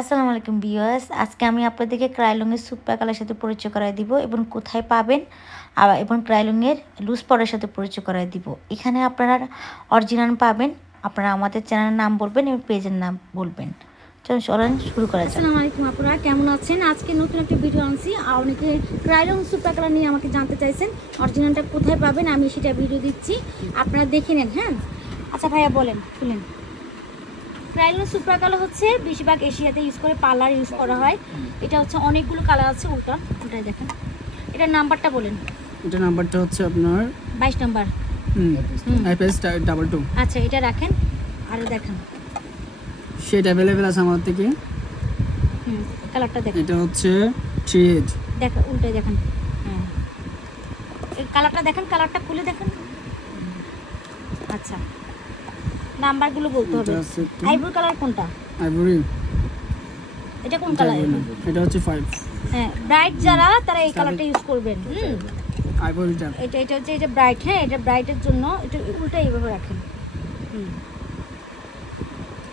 আসসালামু আলাইকুম ভিউয়ার্স, আজকে আমি আপনাদেরকে ক্রায়োলানের সুপ্রাকালার সাথে পরিচয় করায় দিব এবং কোথায় পাবেন এবং ক্রায়োলানের লুজ পাউডারের সাথে পরিচয় করায় দিব। এখানে আপনারা অরিজিনাল পাবেন। আপনারা আমাদের চ্যানেলের নাম বলবেন এবং পেজের নাম বলবেন। চলুন শুরু করা যাক। আসসালামু আলাইকুম আপনারা কেমন আছেন? আজকে নতুন একটা ভিডিও আনছি। অনেকে ক্রায়োলান সুপ্রাকালার নিয়ে আমাকে জানতে চাইছেন অরিজিনালটা কোথায় পাবেন, আমি সেটা ভিডিও দিচ্ছি, আপনারা দেখে নেন। হ্যাঁ আচ্ছা ভাইয়া বলেন, শুনেন। ক্রায়োলান সুপ্রাকালার হচ্ছে বেশিরভাগ এশিয়াতে ইউজ করে, পার্লার ইউজ করা হয়। এটা হচ্ছে অনেকগুলো কালার আছে। ওটাই দেখেন। এটার নাম্বারটা বলেন। এটা নাম্বারটা হচ্ছে আপনার 22 নাম্বার। IPS22। আচ্ছা এটা রাখেন আর দেখেন সেটা अवेलेबल আছে আমাদের থেকে। কালারটা দেখেন। এটা হচ্ছে 3H। দেখেন উল্টাই দেখেন। হ্যাঁ এই কালারটা দেখেন, কালারটা খুলে দেখেন। আচ্ছা নাম্বারগুলো বলতে হবে। আইভরি কালার কোনটা? আইভরি। এটা কোন কালার? এটা হচ্ছে 5। হ্যাঁ ব্রাইট যারা তারা এই কালারটা ইউজ করবেন। আইভরিটা এটা হচ্ছে এটা ব্রাইট। হ্যাঁ এটা ব্রাইটের জন্য এটা উল্টা এইভাবে রাখেন।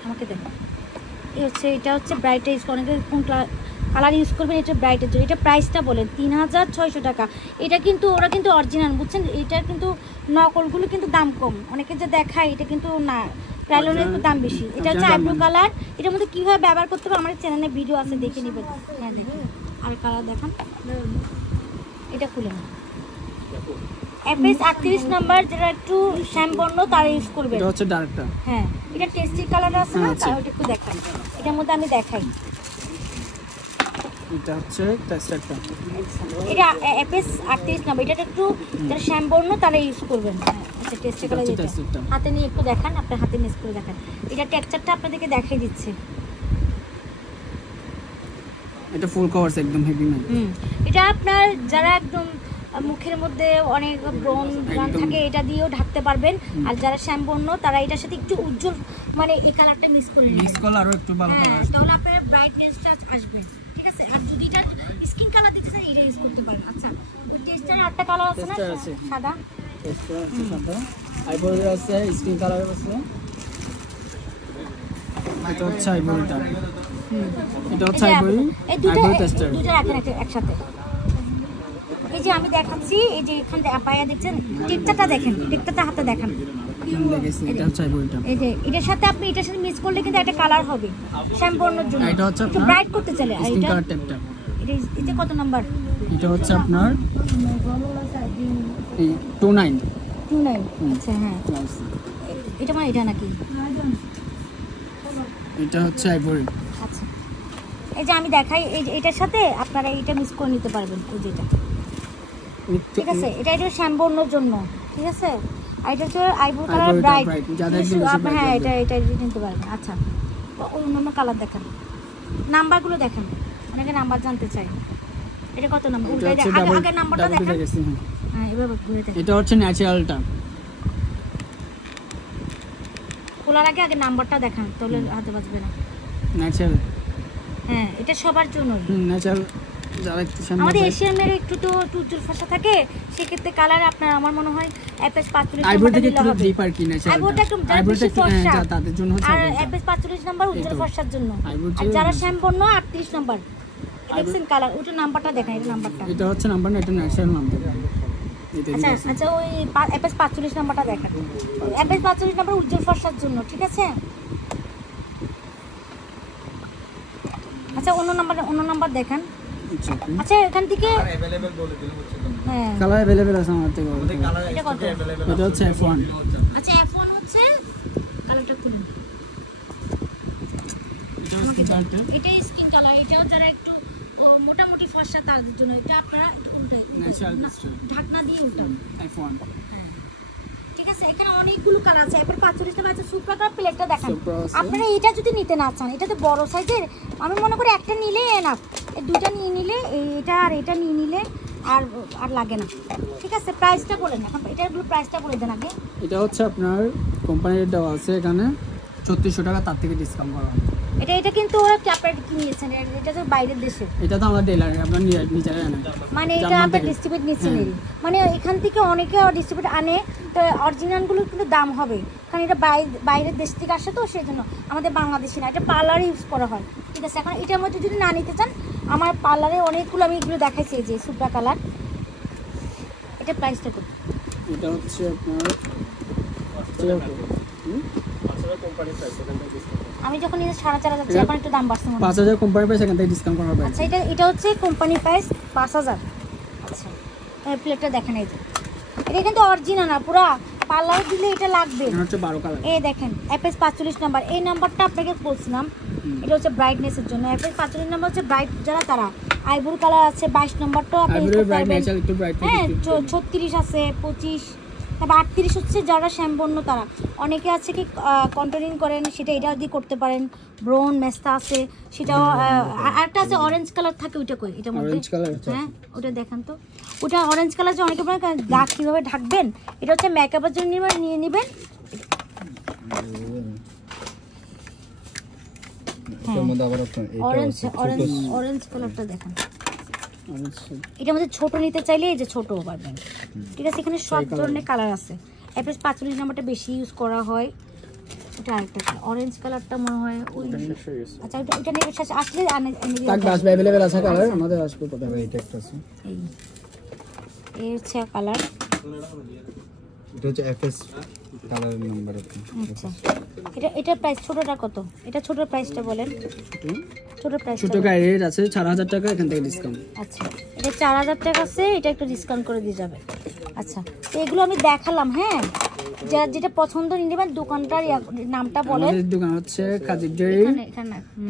আমাকে দেখো এটা হচ্ছে ব্রাইট ইউজ অনেকে কোন কালার ইউজ করবেন, এটা ব্রাইটের জন্য। এটা প্রাইসটা বলেন 3600 টাকা। এটা কিন্তু ওরা কিন্তু অরিজিনাল, বুঝছেন? এটা কিন্তু নকলগুলো কিন্তু দাম কম, অনেকে যে দেখায় এটা কিন্তু না, ক্রায়োলানের একটু দাম বেশি। এটা হচ্ছে আইব্রো কালার। এটার মধ্যে কীভাবে ব্যবহার করতে হবে আমার চ্যানেলে ভিডিও আছে, দেখে নেবেন। হ্যাঁ দেখুন আর কালার দেখান। এটা খুলে না। IPS 38 নাম্বার, যেটা একটু শ্যামবর্ণ তারা ইউজ করবে। এটা হচ্ছে ডার্কটা। হ্যাঁ এটা টেস্টি কালার আছে না, তাও একটু দেখাই। এটার মধ্যে আমি দেখাই। এটা হচ্ছে টেস্টারটা। এটা IPS 38 নাম্বার। এটা একটু যারা শ্যামবর্ণ তারা ইউজ করবেন। আচ্ছা টেস্টি কালার যেটা হাতে নিয়ে একটু দেখান, আপনার হাতে মিস করে দেখান। এটা টেক্সচারটা আপনাদেরকে দেখাই দিচ্ছে। এটা ফুল কভারস, একদম হেভি না। এটা আপনার যারা একদম মুখের মধ্যে অনেক ব্রণ থাকে এটা দিয়েও ঢাকতে পারবেন। আর যারা শ্যামবর্ণ তারা এটার সাথে একটু উজ্জ্বল, মানে এই কালারটা মিক্স করে আরো একটু ভালো কালার আসবে, তাহলে আপনার ব্রাইটনেসটা আসবে। ঠিক আছে? আর যদি এটা স্কিন কালার দিতে চান এটা ইউজ করতে পারেন। আচ্ছা ওই টেস্টার আটটা কালার আছে না, সাদা টেস্টার আছে, সাদা আইভরি আছে, স্কিন কালার আছে। এটা হচ্ছে আইভরিটা। এটা হচ্ছে আইভরি। এই দুটো রাখেন একসাথে। এই যে আমি দেখাচ্ছি, এই যে এখান থেকে পায়া দেখছেন, টেক্সচারটা দেখেন, টেক্সচারটা হাতে দেখান। এটা হচ্ছে আইভরিটা। এই যে এটার সাথে আপনি এটার সাথে মিক্স করলে কিন্তু একটা কালার হবে শ্যাম্পুর জন্য। এটা হচ্ছে একটু ব্রাইট করতে চাইলে স্কিন কালার টাইপটা। এটা কত নাম্বার? এটা হচ্ছে আপনার 29। আচ্ছা হ্যাঁ এটা মানে এটা নাকি? এটা হচ্ছে আইভরি। আচ্ছা এই যে আমি দেখাই, এই যে এটার সাথে আপনারা এটা মিক্স করে নিতে পারবেন। এই যে এটা ঠিক আছে, এটা একটু শ্যাম্পুর জন্য। ঠিক আছে? আর এটা হচ্ছে আইভরি কালার ব্রাইট। হ্যাঁ এটা নিতে পারবেন। আচ্ছা অন্য কালার দেখান, নাম্বারগুলো দেখেন, অনেকে নাম্বার জানতে চাই। এটা কত নাম্বার? আগে নাম্বারটা দেখান। হ্যাঁ এভাবে ঘুরে দেখেন। এটা হচ্ছে ন্যাচারালটা। খোলার আগে নাম্বারটা দেখান, তাহলে হাতে বাজবে না। ন্যাচারাল। হ্যাঁ এটা সবার জন্য। ন্যাচারাল যারা একটু আমাদের এশিয়ান মেয়ের একটু তো উজ্জ্বল ফর্সা থাকে, সেক্ষেত্রে কালার আপনার আমার মনে হয় IPS 45 আইভরি থেকে একটু ডিপ আর কি ন্যাচারাল। আইভরিটা একটু ফর্সা তাদের জন্য হচ্ছে। আর IPS 45 নাম্বার উজ্জ্বল ফর্সার জন্য। আর যারা শ্যামবর্ণ 38 নাম্বার। দেখছেন কালার, ওটা নাম্বারটা দেখেন। এটা নাম্বারটা, এটা হচ্ছে নাম্বার না, এটা ন্যাচারাল নাম্বার। আচ্ছা ওই IPS 45 নাম্বারটা দেখেন। IPS 45 নাম্বার উজ্জ্বল ফর্সার জন্য। ঠিক আছে? আচ্ছা অন্য নাম্বার দেখেন। আচ্ছা এখান থেকে হ্যাঁ কালার अवेलेबल আছে আমাদের থেকে। এটা কত? এটা হচ্ছে F1। আচ্ছা F1 হচ্ছে কালারটা খুলুন। এটাই স্কিন কালার। এটাও যারা একটু মোটামুটি ফর্সা তাদের জন্য। এটা আপনারা একটু উল্টাই ঢাকনা দিয়ে উল্টান। F1 হ্যাঁ ঠিক আছে। এখানে অনেকগুলো কালার আছে। এবার 45 নাম্বার আছে সুপ্রাকার প্লেটটা দেখান। আপনারা এটা যদি নিতে না চান, এটা তো বড় সাইজের, আমি মনে করি একটা নিলে এনাফ। এই দুটো নিয়ে নিলে, এটা আর এটা নিয়ে নিলে আর লাগে না। ঠিক আছে? প্রাইসটা বলেন এখন, এটারগুলো প্রাইসটা বলে দেন আগে। এটা হচ্ছে আপনার কোম্পানির দেওয়া আছে এখানে 3400 টাকা, তার থেকে ডিসকাউন্ট করা হবে। এটা কিন্তু ওরা ক্যাপারেট কিনেছেন, এটা তো বাইরের দেশে, এটা তো আমাদের ডিলার আপনারা নিজেরা আনেন, মানে এটা আপনারা ডিস্ট্রিবিউট নিচ্ছেন, মানে এখান থেকে অনেকে ডিস্ট্রিবিউট আনে, তো অরিজিনালগুলোর কিন্তু দাম হবে, কারণ এটা বাইরের দেশ থেকে আসে, তো সেই জন্য আমাদের বাংলাদেশি না, এটা পার্লারে ইউজ করা হয়। ঠিক আছে, এখন এটার মধ্যে যদি না নিতে চান, আমার পার্লারে অনেকগুলো আমি এগুলো দেখাইছি, এই যে সুপ্রা কালার, এটা প্রাইসটা কত? এটা হচ্ছে আপনার আমি যখন এটা 4,500 যাচ্ছে, এখন একটু দাম বাড়ছে, 5,000 কোম্পানি প্রাইস, এখান থেকে ডিসকাউন্ট করা হবে। আচ্ছা, এটা হচ্ছে কোম্পানি প্রাইস 5,000। আচ্ছা, প্লেটটা দেখেন, এই যে এটা কিন্তু অরিজিনাল না, পুরা পার্লার দিলে এটা লাগবে। এটা হচ্ছে 12 কালার, এই দেখেন FS 45 নাম্বার, এই নাম্বারটা আপনাকে বলছিলাম, এটা হচ্ছে ব্রাইটনেসের জন্য। FS 45 নাম্বার হচ্ছে ব্রাইট যারা, তারা আইভরি কালার আছে 22 নাম্বারটাও আপনি ইউজ করতে পারবেন। হ্যাঁ, 36 আছে, 25, তারপর 38 হচ্ছে যারা শ্যামবর্ণ, তারা অনেকে আছে কি কন্ট্রোলিং করেন, সেটা এটা দিয়ে করতে পারেন। ব্রাউন মেস্তা আছে, সেটাও আরেকটা আছে অরেঞ্জ কালার থাকে, ওইটা কই এটার মধ্যে? হ্যাঁ, ওটা দেখেন তো, ওটা অরেঞ্জ কালার, যে অনেকে বলেন দাগ কীভাবে ঢাকবেন, এটা হচ্ছে মেকআপের জন্য নিয়ে নেবেন। অরেঞ্জ কালারটা দেখেন, এটার মধ্যে ছোট নিতে চাইলে এই যে ছোট পারবেন। ঠিক আছে, এখানে সব ধরনের কালার আছে। FS 45 নাম্বারটা বেশি ইউজ করা হয়, এটা আরেকটা অরেঞ্জ কালারটা মনে হয় ওই। আচ্ছা, এটা নেবে আসলে আসবে अवेलेबल আছে কালার, আমাদের আসবে কথা হবে। এটা একটা আছে, এই হচ্ছে কালার, এটা হচ্ছে FS কালার নাম্বার। আচ্ছা, এটা প্রাইস ছোটটা কত? এটা ছোট প্রাইসটা বলেন, ছোট প্রাইস। ছোট গাড়ির আছে 4,000 টাকা, এখান থেকে ডিসকাউন্ট। আচ্ছা, এটা 4,000 টাকা আছে, এটা একটু ডিসকাউন্ট করে দিয়ে যাবে। আচ্ছা, তো এগুলো আমি দেখালাম। হ্যাঁ, যার যেটা পছন্দ নিয়ে নেবেন। দোকানটার নামটা বলেন। আমাদের দোকান হচ্ছে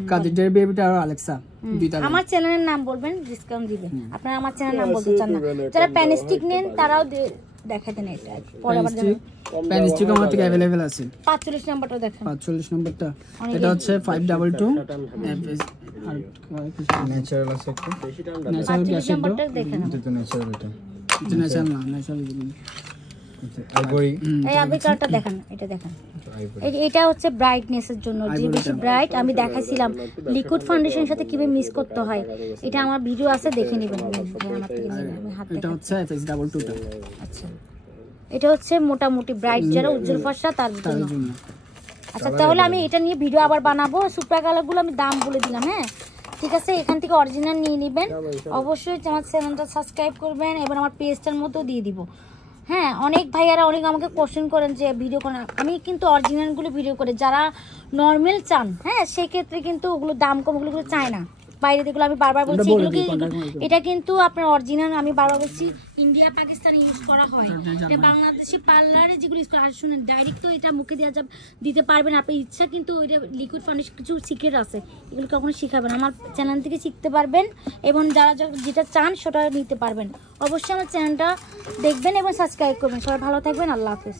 কাজী বেবিটা আর আলেক্সা, দুইটা। আমার চ্যানেলের নাম বলবেন, ডিসকাউন্ট দিবেন। আপনারা আমার চ্যানেলের নাম বলতে চান না, যারা প্যানস্টিক নেন তারাও দেখাই দেন। এটা পরে আবার প্যানস্টিক আমার থেকে अवेलेबल আছে। 45 নাম্বারটা দেখেন, 45 নাম্বারটা, এটা হচ্ছে 522 FS আর ন্যাচারাল আছে একটা, ন্যাচারাল গ্যাস নাম্বারটা দেখেন। এটা তো ন্যাচারাল, এটা ন্যাচারাল না, ন্যাচারাল আইভরি। এই আইভরি কালারটা দেখেন, এটা দেখেন, এটা হচ্ছে ব্রাইটনেসের জন্য, যে বেশি ব্রাইট। আমি দেখাইছিলাম লিকুইড ফাউন্ডেশনের সাথে কিভাবে মিক্স করতে হয়, এটা আমার ভিডিও আছে, দেখে নেবেন। এটা হচ্ছে FS 22টা। আচ্ছা, এটা হচ্ছে মোটামুটি ব্রাইট যারা উজ্জ্বল ফর্সা তার জন্য। আচ্ছা, তাহলে আমি এটা নিয়ে ভিডিও আবার বানাবো। সুপ্রা কালারগুলো আমি দাম বলে দিলাম। হ্যাঁ, ঠিক আছে, এখান থেকে অরিজিনাল নিয়ে নেবেন। অবশ্যই আমার চ্যানেলটা সাবস্ক্রাইব করবেন এবং আমার পেজটার মতো দিয়ে দিব। হ্যাঁ, অনেক ভাইয়ারা অনেক আমাকে কোশ্চেন করেন যে ভিডিও করেন, আমি কিন্তু অরিজিনালগুলো ভিডিও করে, যারা নর্মাল চান, হ্যাঁ, সেক্ষেত্রে কিন্তু ওগুলো দাম কম, ওগুলো চায় না। বাইরে যেগুলো আমি বারবার বলছি, এটা কিন্তু আপনার অরিজিনাল, আমি বারবার বলছি, ইন্ডিয়া পাকিস্তানে ইউজ করা হয়। এটা বাংলাদেশি পার্লারে যেগুলো ইউজ করা, আর শুনেন ডাইরেক্ট তো এটা মুখে দেওয়া দিতে পারবেন আপনার ইচ্ছা, কিন্তু এটা লিকুইড ফাউন্ডেশন কিছু সিক্রেট আছে, এগুলো কখনো শিখাবেন। আমার চ্যানেল থেকে শিখতে পারবেন এবং যারা যেটা চান সেটা নিতে পারবেন। অবশ্যই আমার চ্যানেলটা দেখবেন এবং সাবস্ক্রাইব করবেন। সবাই ভালো থাকবেন, আল্লাহ হাফেজ।